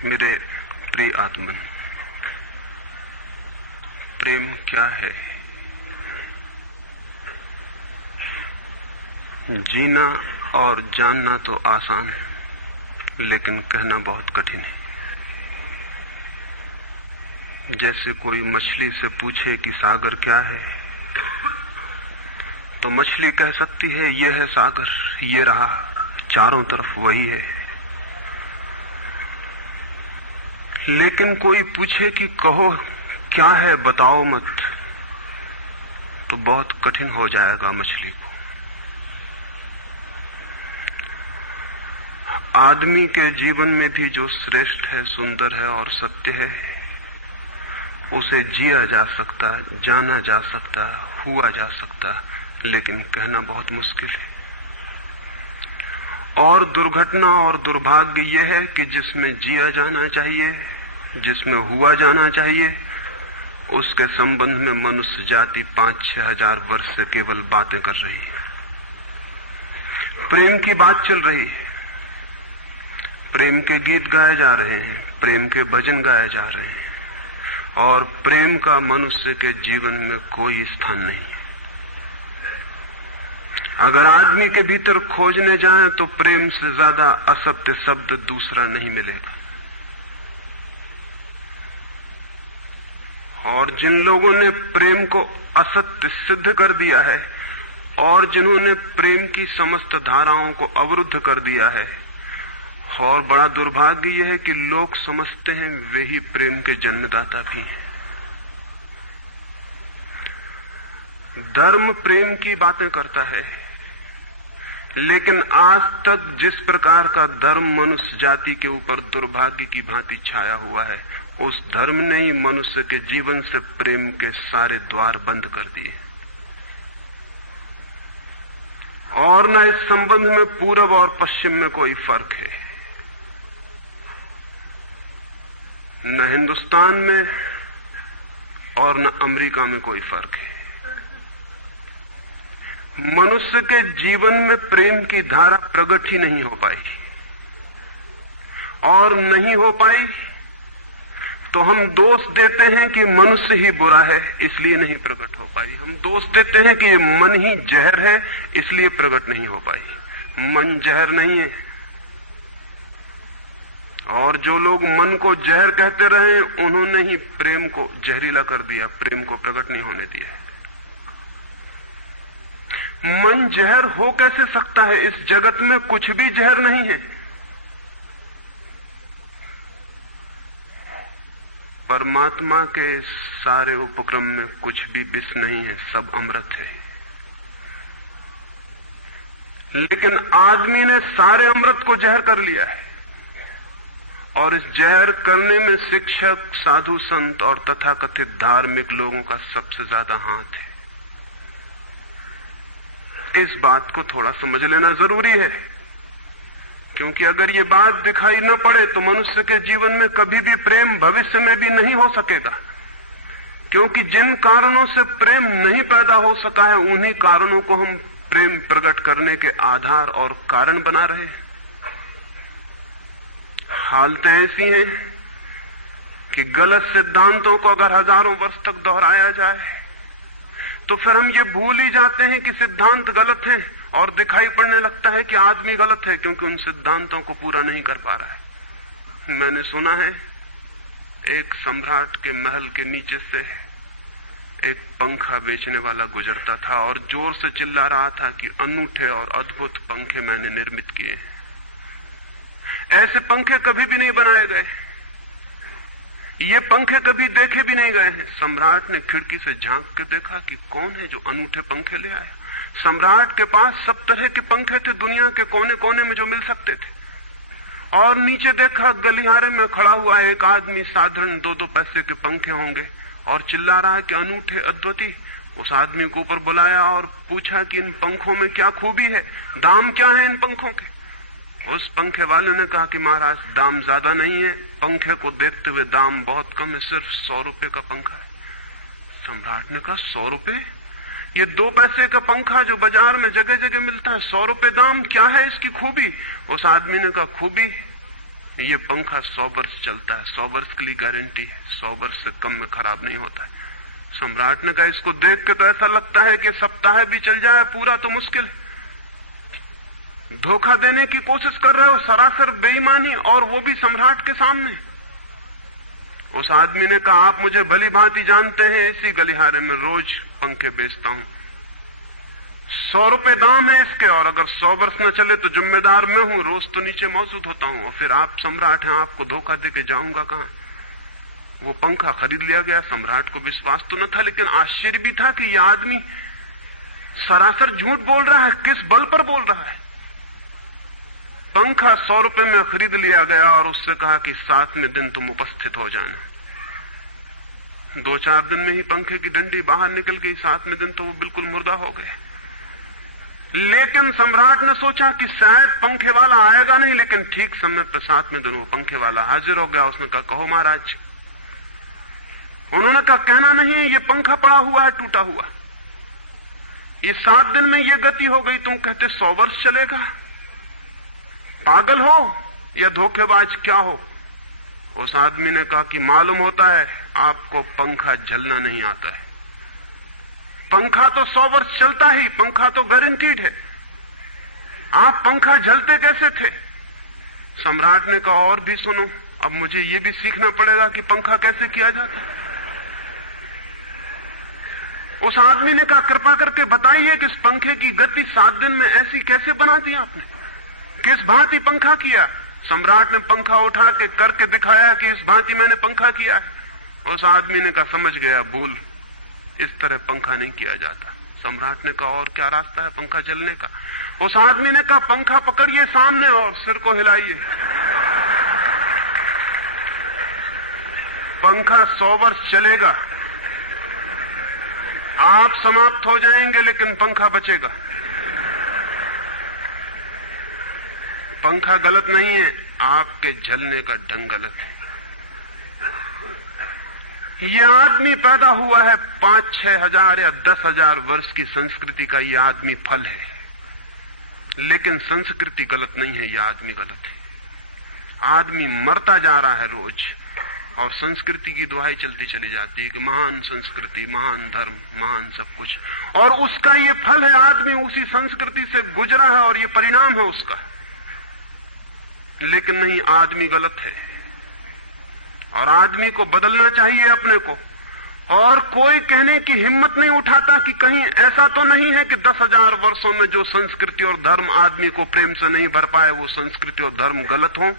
मेरे प्रिय आत्मन, प्रेम क्या है? जीना और जानना तो आसान है, लेकिन कहना बहुत कठिन है। जैसे कोई मछली से पूछे कि सागर क्या है, तो मछली कह सकती है यह है सागर, ये रहा, चारों तरफ वही है। लेकिन कोई पूछे कि कहो क्या है, बताओ मत, तो बहुत कठिन हो जाएगा मछली को। आदमी के जीवन में भी जो श्रेष्ठ है, सुंदर है और सत्य है, उसे जिया जा सकता, जाना जा सकता, हुआ जा सकता, लेकिन कहना बहुत मुश्किल है। और दुर्घटना और दुर्भाग्य यह है कि जिसमें जिया जाना चाहिए, जिसमें हुआ जाना चाहिए, उसके संबंध में मनुष्य जाति 5-6 हजार वर्ष से केवल बातें कर रही है। प्रेम की बात चल रही है, प्रेम के गीत गाए जा रहे हैं, प्रेम के भजन गाए जा रहे हैं, और प्रेम का मनुष्य के जीवन में कोई स्थान नहीं है। अगर आदमी के भीतर खोजने जाएं तो प्रेम से ज्यादा असत्य शब्द दूसरा नहीं मिलेगा। और जिन लोगों ने प्रेम को असत्य सिद्ध कर दिया है और जिन्होंने प्रेम की समस्त धाराओं को अवरुद्ध कर दिया है, और बड़ा दुर्भाग्य यह है कि लोग समझते हैं वे ही प्रेम के जन्मदाता भी हैं। धर्म प्रेम की बातें करता है, लेकिन आज तक जिस प्रकार का धर्म मनुष्य जाति के ऊपर दुर्भाग्य की भांति छाया हुआ है, उस धर्म ने ही मनुष्य के जीवन से प्रेम के सारे द्वार बंद कर दिए। और न इस संबंध में पूरब और पश्चिम में कोई फर्क है, न हिंदुस्तान में और न अमेरिका में कोई फर्क है। मनुष्य के जीवन में प्रेम की धारा प्रकट ही नहीं हो पाई, और नहीं हो पाई तो हम दोष देते हैं कि मनुष्य ही बुरा है, इसलिए नहीं प्रकट हो पाई। हम दोष देते हैं कि मन ही जहर है, इसलिए प्रकट नहीं हो पाई। मन जहर नहीं है, और जो लोग मन को जहर कहते रहे, उन्होंने ही प्रेम को जहरीला कर दिया, प्रेम को प्रकट नहीं होने दिया। मन जहर हो कैसे सकता है? इस जगत में कुछ भी जहर नहीं है। परमात्मा के सारे उपक्रम में कुछ भी विष नहीं है, सब अमृत है। लेकिन आदमी ने सारे अमृत को जहर कर लिया है, और इस जहर करने में शिक्षक, साधु, संत और तथाकथित धार्मिक लोगों का सबसे ज्यादा हाथ है। इस बात को थोड़ा समझ लेना जरूरी है, क्योंकि अगर ये बात दिखाई न पड़े तो मनुष्य के जीवन में कभी भी प्रेम भविष्य में भी नहीं हो सकेगा। क्योंकि जिन कारणों से प्रेम नहीं पैदा हो सका है, उन्हीं कारणों को हम प्रेम प्रकट करने के आधार और कारण बना रहे हैं। हालतें ऐसी हैं कि गलत सिद्धांतों को अगर हजारों वर्ष तक दोहराया जाए तो फिर हम ये भूल ही जाते हैं कि सिद्धांत गलत हैं, और दिखाई पड़ने लगता है कि आदमी गलत है, क्योंकि उन सिद्धांतों को पूरा नहीं कर पा रहा है। मैंने सुना है एक सम्राट के महल के नीचे से एक पंखा बेचने वाला गुजरता था और जोर से चिल्ला रहा था कि अनूठे और अद्भुत पंखे मैंने निर्मित किए हैं। ऐसे पंखे कभी भी नहीं बनाए गए, ये पंखे कभी देखे भी नहीं गए हैं। सम्राट ने खिड़की से झांक के देखा कि कौन है जो अनूठे पंखे ले आया। सम्राट के पास सब तरह के पंखे थे, दुनिया के कोने कोने में जो मिल सकते थे। और नीचे देखा, गलियारे में खड़ा हुआ एक आदमी, साधारण 2-2 पैसे के पंखे होंगे, और चिल्ला रहा है कि अनूठे, अद्वितीय। उस आदमी को ऊपर बुलाया और पूछा कि इन पंखों में क्या खूबी है, दाम क्या है इन पंखों के? उस पंखे वाले ने कहा कि महाराज, दाम ज्यादा नहीं है, पंखे को देखते हुए दाम बहुत कम है, सिर्फ 100 रुपए का पंखा है। सम्राट ने कहा 100 रुपए? ये 2 पैसे का पंखा जो बाजार में जगह जगह मिलता है, 100 रुपए दाम, क्या है इसकी खूबी? उस आदमी ने कहा खूबी ये पंखा 100 वर्ष चलता है, 100 वर्ष के लिए गारंटी है, 100 वर्ष से कम में खराब नहीं होता है। सम्राट ने कहा इसको देख के तो ऐसा लगता है कि सप्ताह भी चल जाए, पूरा तो मुश्किल है। धोखा देने की कोशिश कर रहे हो, सरासर बेईमानी, और वो भी सम्राट के सामने। उस आदमी ने कहा आप मुझे भली भांति जानते हैं, इसी गलिहारे में रोज पंखे बेचता हूं, 100 रुपए दाम है इसके, और अगर 100 वर्ष न चले तो जिम्मेदार मैं हूं, रोज तो नीचे मौजूद होता हूं, और फिर आप सम्राट हैं, आपको धोखा देके जाऊंगा कहां। वो पंखा खरीद लिया गया। सम्राट को विश्वास तो न था, लेकिन आश्चर्य भी था कि यह आदमी सरासर झूठ बोल रहा है, किस बल पर बोल रहा है। पंखा 100 रुपए में खरीद लिया गया और उससे कहा कि 7वें दिन तुम उपस्थित हो जाना। 2-4 दिन में ही पंखे की डंडी बाहर निकल गई, 7वें दिन तो वो बिल्कुल मुर्दा हो गए। लेकिन सम्राट ने सोचा कि शायद पंखे वाला आएगा नहीं, लेकिन ठीक समय पर 7वें दिन वो पंखे वाला हाजिर हो गया। उसने कहा कहो महाराज। उन्होंने कहा कहना नहीं, ये पंखा पड़ा हुआ है टूटा हुआ, ये 7 दिन में ये गति हो गई, तुम कहते 100 वर्ष चलेगा। पागल हो या धोखेबाज क्या हो। उस आदमी ने कहा कि मालूम होता है आपको पंखा जलना नहीं आता है, पंखा तो 100 वर्ष चलता ही, पंखा तो गारंटीड है, आप पंखा जलते कैसे थे। सम्राट ने कहा और भी सुनो, अब मुझे ये भी सीखना पड़ेगा कि पंखा कैसे किया जाता है। उस आदमी ने कहा कृपा करके बताइए कि इस पंखे की गति 7 दिन में ऐसी कैसे बना दी आपने, किस भांति पंखा किया। सम्राट ने पंखा उठा के करके दिखाया कि इस भांति मैंने पंखा किया है। उस आदमी ने कहा समझ गया, भूल, इस तरह पंखा नहीं किया जाता। सम्राट ने कहा और क्या रास्ता है पंखा जलने का। उस आदमी ने कहा पंखा पकड़िए सामने और सिर को हिलाइए, पंखा 100 वर्ष चलेगा, आप समाप्त हो जाएंगे लेकिन पंखा बचेगा। पंखा गलत नहीं है, आपके जलने का ढंग गलत है। यह आदमी पैदा हुआ है 5-6 हजार या 10,000 वर्ष की संस्कृति का, यह आदमी फल है, लेकिन संस्कृति गलत नहीं है, यह आदमी गलत है। आदमी मरता जा रहा है रोज, और संस्कृति की दुहाई चलती चली जाती है कि महान संस्कृति, महान धर्म, महान सब कुछ, और उसका ये फल है, आदमी उसी संस्कृति से गुजरा है और ये परिणाम है उसका। लेकिन नहीं, आदमी गलत है और आदमी को बदलना चाहिए अपने को। और कोई कहने की हिम्मत नहीं उठाता कि कहीं ऐसा तो नहीं है कि 10,000 वर्षों में जो संस्कृति और धर्म आदमी को प्रेम से नहीं भर पाए, वो संस्कृति और धर्म गलत हो।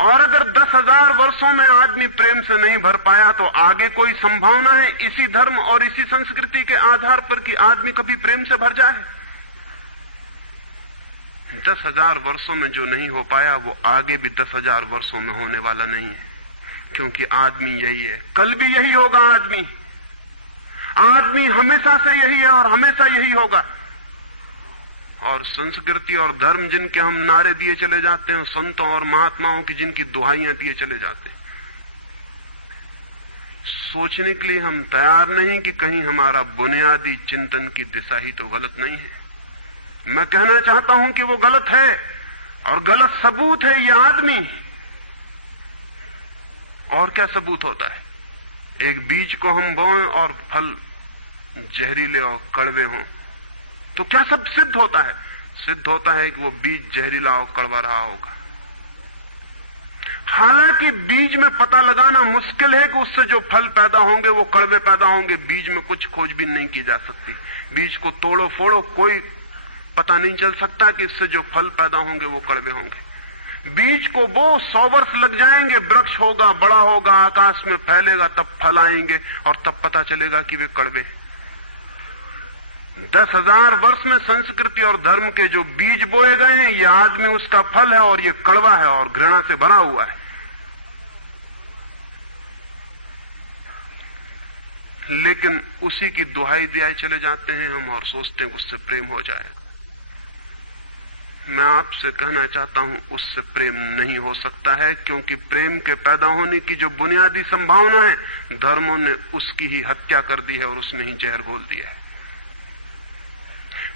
और अगर 10,000 वर्षों में आदमी प्रेम से नहीं भर पाया, तो आगे कोई संभावना है इसी धर्म और इसी संस्कृति के आधार पर कि आदमी कभी प्रेम से भर जाए। 10,000 वर्षों में जो नहीं हो पाया, वो आगे भी 10,000 वर्षों में होने वाला नहीं है, क्योंकि आदमी यही है, कल भी यही होगा। आदमी हमेशा से यही है और हमेशा यही होगा। और संस्कृति और धर्म जिनके हम नारे दिए चले जाते हैं, संतों और महात्माओं की जिनकी दुहाइयां दिए चले जाते हैं, सोचने के लिए हम तैयार नहीं कि कहीं हमारा बुनियादी चिंतन की दिशा ही तो गलत नहीं है। मैं कहना चाहता हूं कि वो गलत है, और गलत सबूत है ये आदमी। और क्या सबूत होता है? एक बीज को हम बोएं और फल जहरीले और कड़वे हों, तो क्या सब सिद्ध होता है? सिद्ध होता है कि वो बीज जहरीला और कड़वा रहा होगा। हालांकि बीज में पता लगाना मुश्किल है कि उससे जो फल पैदा होंगे वो कड़वे पैदा होंगे। बीज में कुछ खोजबीन नहीं की जा सकती। बीज को तोड़ो फोड़ो, कोई पता नहीं चल सकता कि इससे जो फल पैदा होंगे वो कड़वे होंगे। बीज को वो 100 वर्ष लग जाएंगे, वृक्ष होगा, बड़ा होगा, आकाश में फैलेगा, तब फल आएंगे और तब पता चलेगा कि वे कड़वे। 10,000 वर्ष में संस्कृति और धर्म के जो बीज बोए गए हैं, ये आदमी उसका फल है और ये कड़वा है और घृणा से भरा हुआ है। लेकिन उसी की दुहाई दिए चले जाते हैं हम और सोचते हैं उससे प्रेम हो जाएगा। मैं आपसे कहना चाहता हूं उससे प्रेम नहीं हो सकता है, क्योंकि प्रेम के पैदा होने की जो बुनियादी संभावना है, धर्मों ने उसकी ही हत्या कर दी है और उसमें ही जहर घोल दिया है।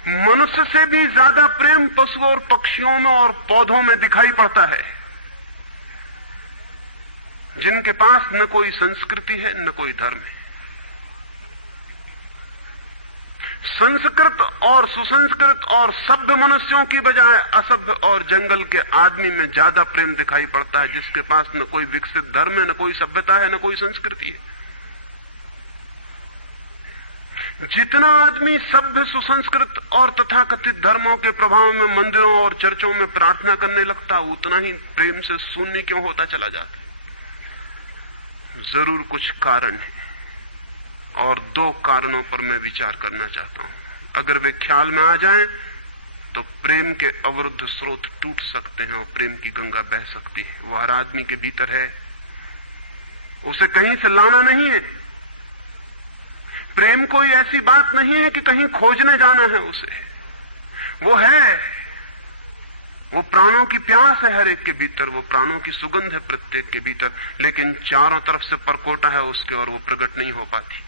मनुष्य से भी ज्यादा प्रेम पशुओं और पक्षियों में और पौधों में दिखाई पड़ता है, जिनके पास न कोई संस्कृति है न कोई धर्म है। संस्कृत और सुसंस्कृत और सभ्य मनुष्यों की बजाय असभ्य और जंगल के आदमी में ज्यादा प्रेम दिखाई पड़ता है, जिसके पास न कोई विकसित धर्म है, न कोई सभ्यता है, न कोई संस्कृति है। जितना आदमी सभ्य, सुसंस्कृत और तथाकथित धर्मों के प्रभाव में मंदिरों और चर्चों में प्रार्थना करने लगता, उतना ही प्रेम से शून्य क्यों होता चला जाता। जरूर कुछ कारण है, और दो कारणों पर मैं विचार करना चाहता हूं। अगर वे ख्याल में आ जाएं तो प्रेम के अवरुद्ध स्रोत टूट सकते हैं और प्रेम की गंगा बह सकती है। वो हर आदमी के भीतर है, उसे कहीं से लाना नहीं है। प्रेम कोई ऐसी बात नहीं है कि कहीं खोजने जाना है उसे, वो है, वो प्राणों की प्यास है हर एक के भीतर, वो प्राणों की सुगंध है प्रत्येक के भीतर, लेकिन चारों तरफ से परकोटा है उसके और वो प्रकट नहीं हो पाती।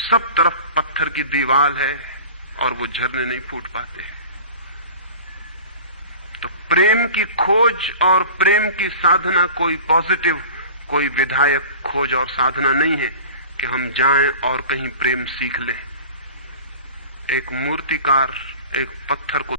सब तरफ पत्थर की दीवार है और वो झरने नहीं फूट पाते। तो प्रेम की खोज और प्रेम की साधना कोई पॉजिटिव, कोई विधायक खोज और साधना नहीं है कि हम जाएं और कहीं प्रेम सीख लें। एक मूर्तिकार एक पत्थर को